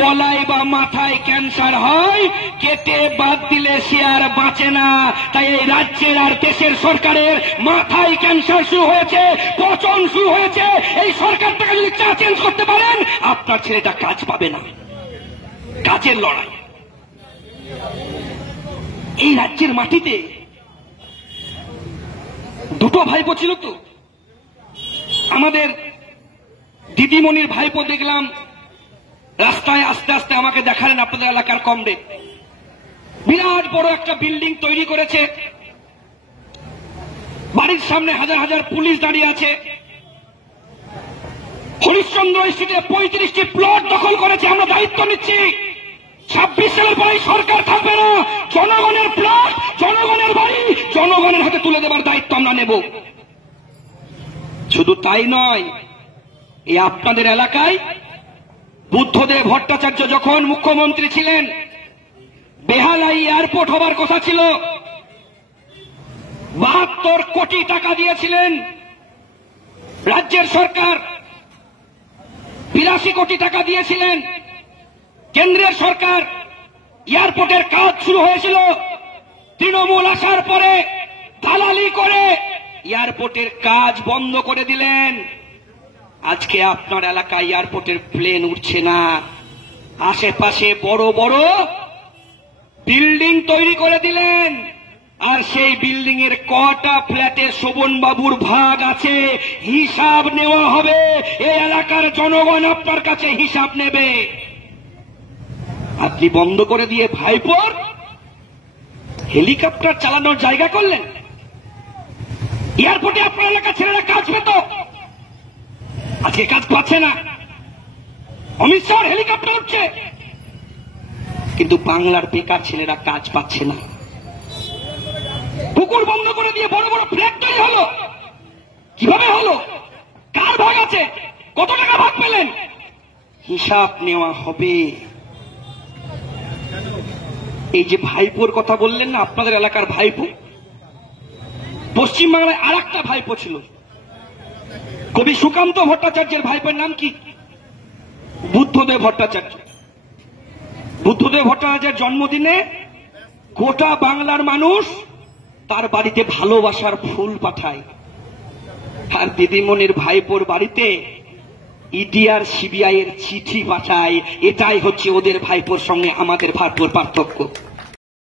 গলায় বা মাথায় ক্যান্সার হয়, কেটে বাদ দিলে সে আর বাঁচে না। তাই এই রাজ্যের আর দেশের সরকারের মাথায় ক্যান্সার শুরু হয়েছে, পচন শুরু হয়েছে। এই সরকারটাকে যদি চেঞ্জ করতে পারেন, আপনার ছেলেটা কাজ পাবে না। কাজের লড়াই এই রাজ্যের মাটিতে। দুটো ভাইপো ছিল তো, আমাদের দিদিমণির ভাইপো দেখলাম রাস্তায় আস্তে আস্তে আমাকে দেখালেন আপনাদের এলাকার কমরেড। বিরাট বড় একটা বিল্ডিং তৈরি করেছে, বাড়ির সামনে হাজার হাজার পুলিশ দাঁড়িয়ে আছে। হরিশ্চন্দ্র স্ট্রিটে 35টি প্লট দখল করেছে। আমরা দায়িত্ব নিচ্ছি, 26 সালের পরে সরকার থাকবে না। জনগণের প্লট, জনগণের বাড়ি জনগণের হাতে তুলে দেবার দায়িত্ব আমরা নেব। শুধু তাই নয়, এই আপনাদের এলাকায় বুদ্ধদেব ভট্টাচার্য যখন মুখ্যমন্ত্রী ছিলেন, বেহালাই এয়ারপোর্ট হবার কথা ছিল। 72 কোটি টাকা দিয়েছিলেন রাজ্যের সরকার, 82 কোটি টাকা দিয়েছিলেন কেন্দ্রের সরকার। এয়ারপোর্টের কাজ শুরু হয়েছিল, তৃণমূল আসার পরে দালালি করে এয়ারপোর্টের কাজ বন্ধ করে দিলেন। আজকে আপনার এলাকায় এয়ারপোর্টের প্লেন উঠছে না। আশেপাশে বড় বড় বিল্ডিং তৈরি করে দিলেন, আর সেই বিল্ডিং এর কটা ফ্ল্যাটে শোভনবাবুর ভাগ আছে হিসাব নেওয়া হবে। এই এলাকার জনগণ আপনার কাছে হিসাব নেবে। আপনি বন্ধ করে দিয়ে ভাইপোর হেলিকপ্টার চালানোর জায়গা করলেন। এয়ারপোর্টে আপনার এলাকার ছেলেরা কাজ পেত, আজকে কাজ পাচ্ছে না। অমিত শাহর হেলিকপ্টার উঠছে, কিন্তু বাংলার বেকার ছেলেরা কাজ পাচ্ছে না। পুকুর বন্ধ করে দিয়ে বড় বড় ফ্ল্যাট তৈরি হলো। কিভাবে হলো? কার ভাগ আছে? কত টাকা ভাগ পেলেন? হিসাব নেওয়া হবে। এই যে ভাইপোর কথা বললেন না, আপনাদের এলাকার ভাইপো, পশ্চিমবাংলায় আর একটা ভাইপো ছিল, কবি সুকান্ত ভট্টাচার্যের ভাইপোর নাম কি? বুদ্ধদেব ভট্টাচার্য। বুদ্ধদেব ভট্টাচার্যের জন্মদিনে গোটা বাংলার মানুষ তার বাড়িতে ভালোবাসার ফুল পাঠায়, আর দিদিমণির ভাইপোর বাড়িতে ইডি আর সিবিআই এর চিঠি পাঠায়। এটাই হচ্ছে ওদের ভাইপোর সঙ্গে আমাদের ভাইপোর পার্থক্য।